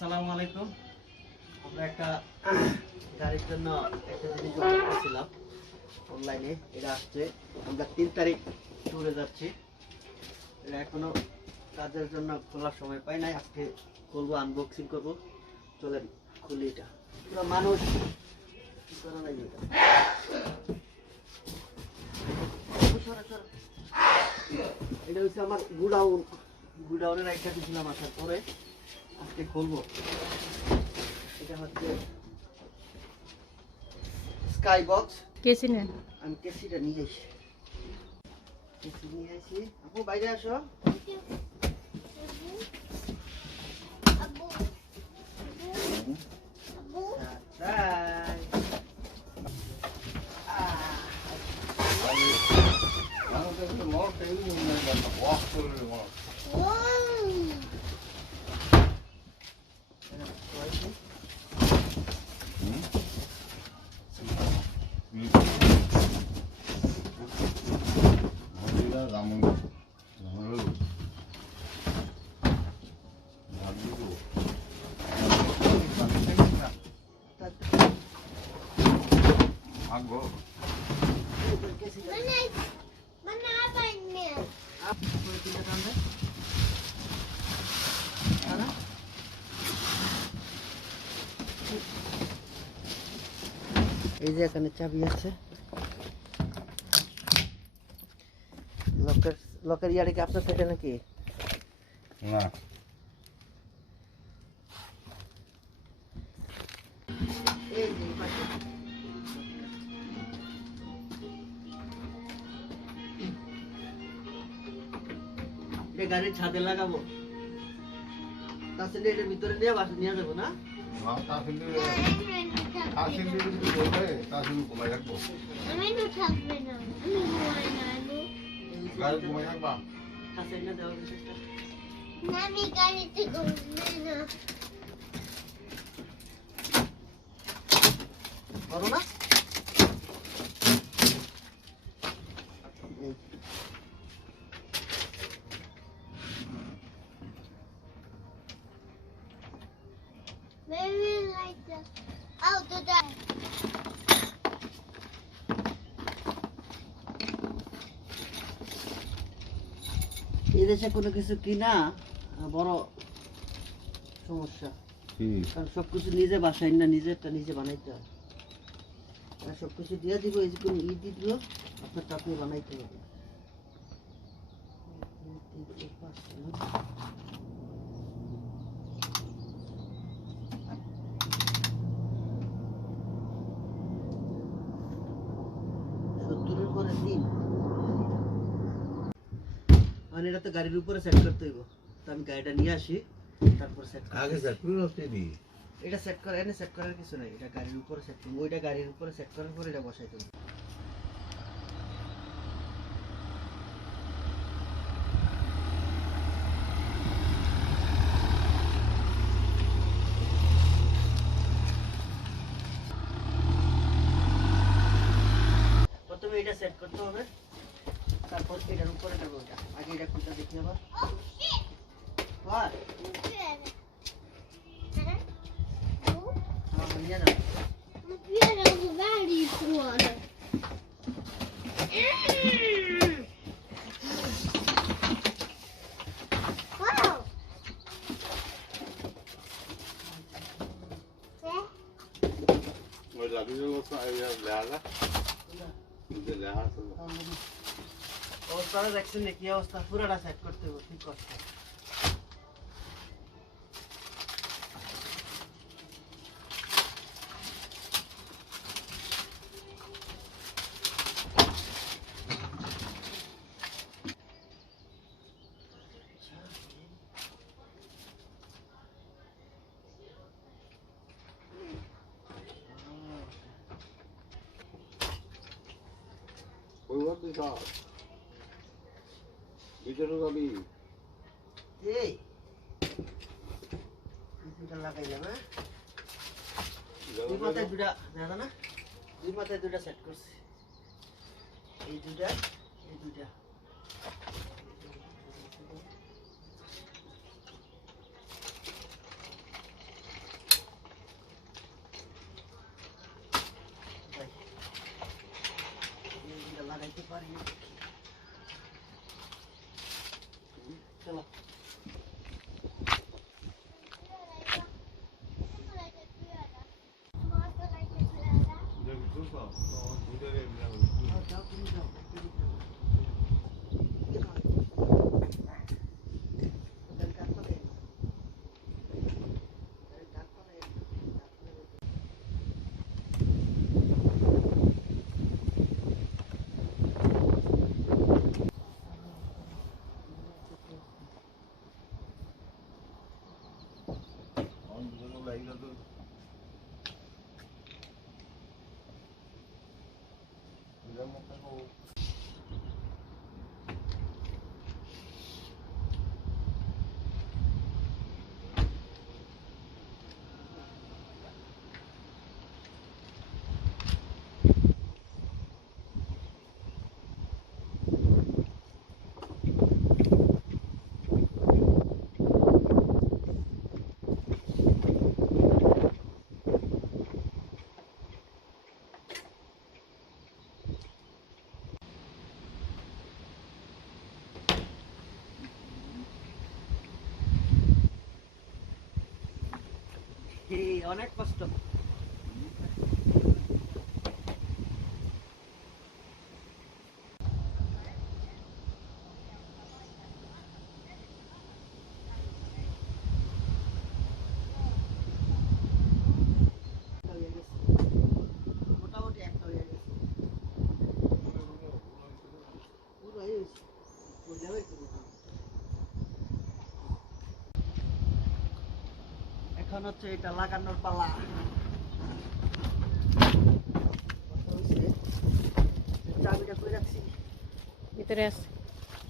আসসালামু আলাইকুম। আমরা একটা গাড়ির জন্য একটা জিনিস অর্ডার করেছিলাম অনলাইনে, এটা আসছে। আমরা তিন তারিখ ট্যুরে যাচ্ছি। এটা এখনও কাজের জন্য খোলার সময় পাই নাই। আজকে খুলবো আনবক্সিং করব। চলেন, খুলি এটা। পুরো মানুষ, কি করা নাই এটা। এটা হচ্ছে আমার গুডাউন। গুডাউনের একটা দিয়েছিলাম আসার পরে। আজকে খুলবো। এটা হচ্ছে স্কাই বক্স কেসি নেন আমি কেসিটা নিয়ে আসি। কেসি নিয়ে আসি। আপু বাইরে আসো। তাই। তারপর কেসিটা আপ করে দিলে কান্দে না এই যে এখানে চাবি আছে। লকের লকের ইয়ারে কি আপনার থেকে নাকি? না। এটা গাড়ির ছাদে লাগাবো। তাছাড়া এটার ভিতরে নিয়ে বাসা নিয়ে যাব না? তা কিন্তু তা কিন্তু যদি বলবে তা শুধু ঘুমাই আমি না আমি। ঘুমাই না আমি এই যে গাড়ি ঘুমাই থাকবা কাছে এনে দেওয়া হয়েছে এটা। না, আমি গাড়িতে ঘুমাই না বড় না এই। Maybe like the out the door. এই দেশে কোনো কিছু কিনা বড় সমস্যা। কারণ সব কিছু নিজে বাসায় না নিজেরটা নিজে বানাইতে হয়। আর সব কিছু দিয়ে দিব এই যে কোনো ই দিয়ে দিল আপনারটা আপনি বানাইতে হবে এক, দুই, তিন, মানে এটা তো গাড়ির উপরে সেট করতে হইব। তো আমি গাড়িটা নিয়ে আসি তারপর সেট আগে দি। এটা সেট করা এনে সেট করার কিছু নাই। এটা গাড়ির উপরে সেট করব। ওইটা গাড়ির উপরে সেট করার পরে এটা বসাই দেবো প্রথমে এটা সেট করতে হবে। তারপর এটার উপরে দেবো ওটা আগে এটা কোনটা দেখি আবার। হয় হ্যাঁ নিয়ে নাও। Wow. ওই লাগি যে বসা এই লাগা অবস্থাটা দেখছেন কি অবস্থা? পুরোটা সেট করতে হবে ঠিক দিটা ভিতরে যাবি এই। এই দুটা লাগাইলাম হ্যাঁ? দুই মাথায় দুটা দেখা না? দুই মাথায় দুটা সেট করছি। এই দুটা এই দুটা 然后。অনেক কষ্ট মোটামুটি একটা হয়ে গেছে পুরো হয়ে গেছে বললে হবে কি বলব? এখন হচ্ছে এটা লাগানোর পালা। কথা হচ্ছে, চাবিটা করে রাখছি ভিতরে আছে।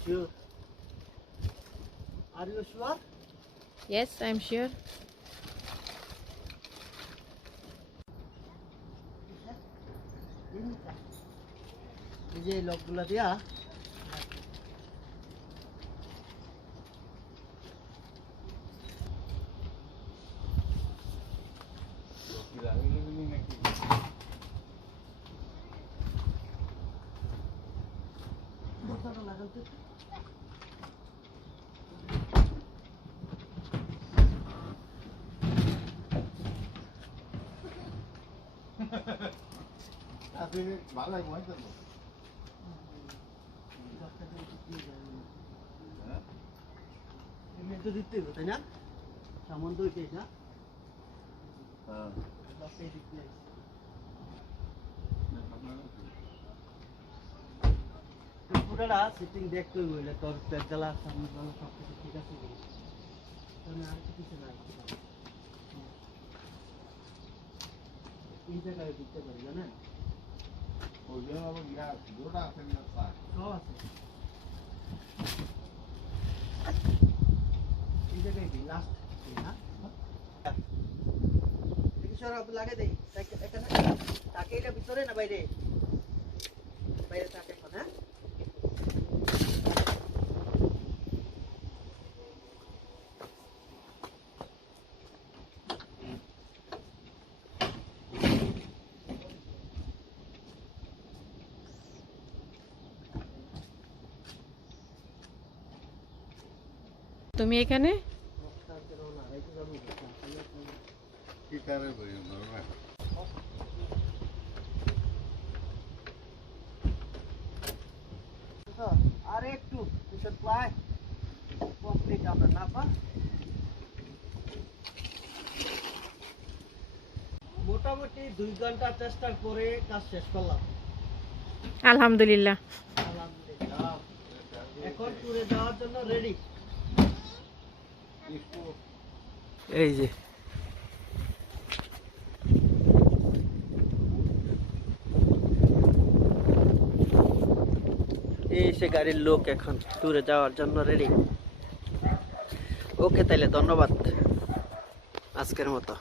Sure are you sure yes I am sure এই যে লকগুলো দিয়া আপনি ভালো লাগে মনে করেন? হ্যাঁ? এমনি তো দিতে হবে তাই না সামান তো ওইটাই না হ্যাঁ। সিটিং দেখতে হইলে তোর পেট জ্বালা সব কিছু ঠিক আছে তাহলে আর কিছু নাই এই জায়গায় দিতে পারি, জানেন লাগে দেই তাকে- এটা ভিতরে না বাইরে তুমি এখানে? আর একটু কমপ্লিট আমরা মোটামুটি দুই ঘণ্টা চেষ্টা করে কাজ শেষ করলাম। আলহামদুলিল্লাহ। আলহামদুলিল্লাহ। এখন ট্যুরে যাওয়ার জন্য রেডি এই যে। এই সে গাড়ির লোক এখন ট্যুরে যাওয়ার জন্য রেডি ওকে তাইলে ধন্যবাদ। আজকের মতো।